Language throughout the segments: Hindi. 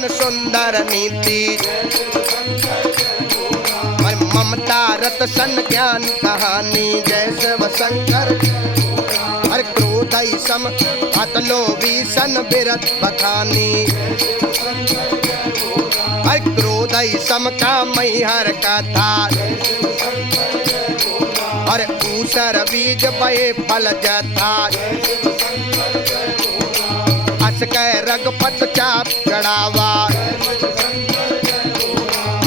सुंदर नीति ममता रत सन ज्ञान कहानी जय शिव शंकर। हर क्रोध सम अतलोभी सन बिरत बखानी। हर क्रोध सम का मई हर कथा। हर ऊसर बीज पये फल जथा। अस कै रगपत चाप चढ़ावा।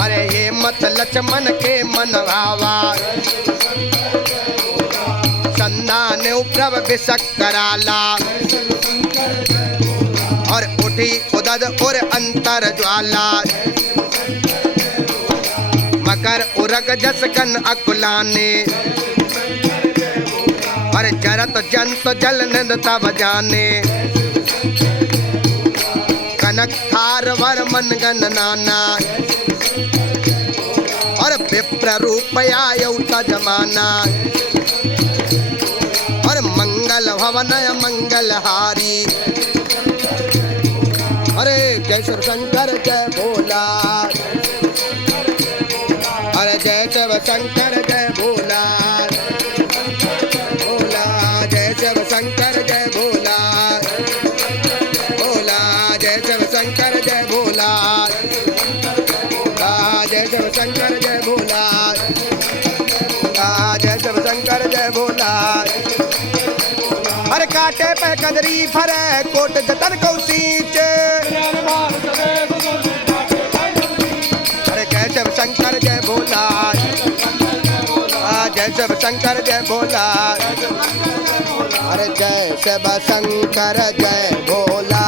अरे ये मत लक्ष्मण के मन भावा। संधान प्रभ विषक कराला। और उठी उदद और अंतर ज्वाला। मकर उरग जस गन अकुलाने। अरे जरत जंत जल निंद तब जाने। कनक थार वर मन गन नाना। और विप्र रूप आयौ तजमाना। और मंगल भवन मंगल हारी। अरे जय शिव शंकर जय भोला। अरे जय शिव शंकर जय भोला। भोला जय शिव शंकर जय भोला। भोला जय शिव शंकर जय भोला। जय शिव शंकर जय भोला। जय शिव शंकर जय भोला। हर काटे पे कदरी फरे कोट जतन को सींचे। अरे जय शिव शंकर जय भोला। जय शिव शंकर जय भोला। अरे जय शिव शंकर जय भोला।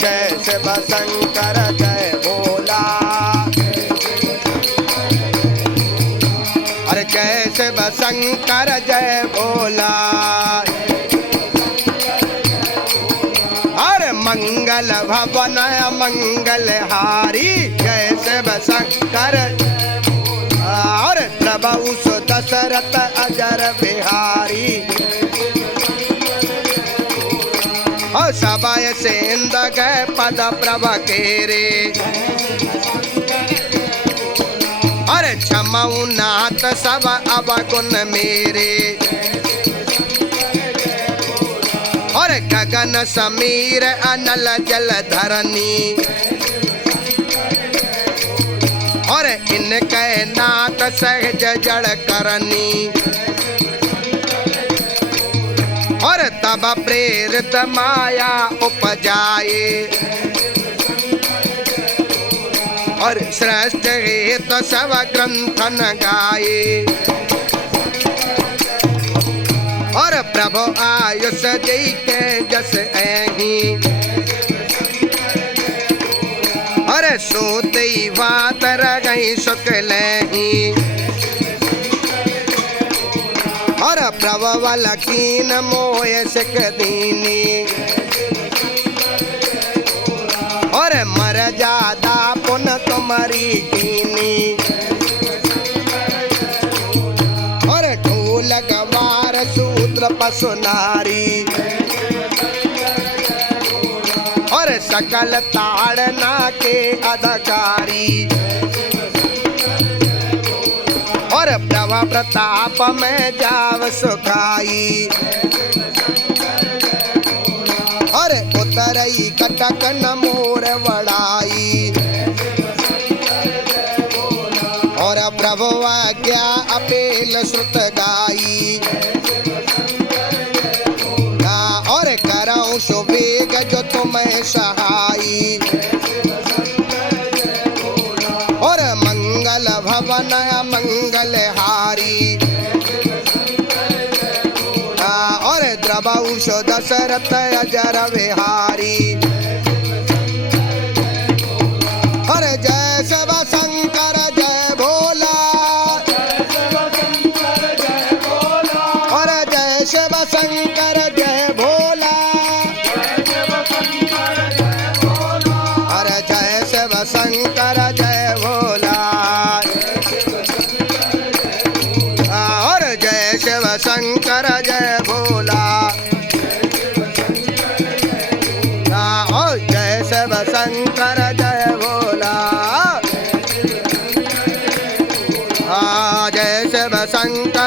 जय शिव शंकर जय भोला। अरे जय शिव शंकर जय भोला। अरे मंगल भवन मंगल हारी जय शिव शंकर। और प्रभु सो दशरथ अजर बिहारी। और सबाय से इंद गए पद प्रभ केरे। अरे क्षमऊ नाथ सब अवगुण मेरे। और गगन समीर अनल जल धरनी। और इनके नाथ सहज जड़ करनी। और तब प्रेरित माया उपजाए। और श्रेष्ठ हेत सब ग्रंथन गाए। और प्रभु आयुष जई के जस ऐही। और सोते बात रगई शुक्ल ही। और प्रभु वलकीन मोय सिख दीनी। और मर जादा पुन तुम्हारी कीनी। और ढोल गवार सूत्र पशु नारी। और सकल ताड़ना के अधिकारी। और प्रभा प्रताप में जाव सुखाई। और उतरई कटक न मोर वड़ाई। और प्रभु आज्ञा अपेल श्रुत गाई। और करऊं सुवेग जो तुम्हें सहाई। और मंगल भवन मंगल हारी। और द्रवऊ सो दशरथ अजर विहारी। और जय शिव शंकर जय भोला। और जय शिव शंकर जय भोला। और जय शिव शंकर जय भोला। और जय शिव शंकर जय भोला। जय शिव शंकर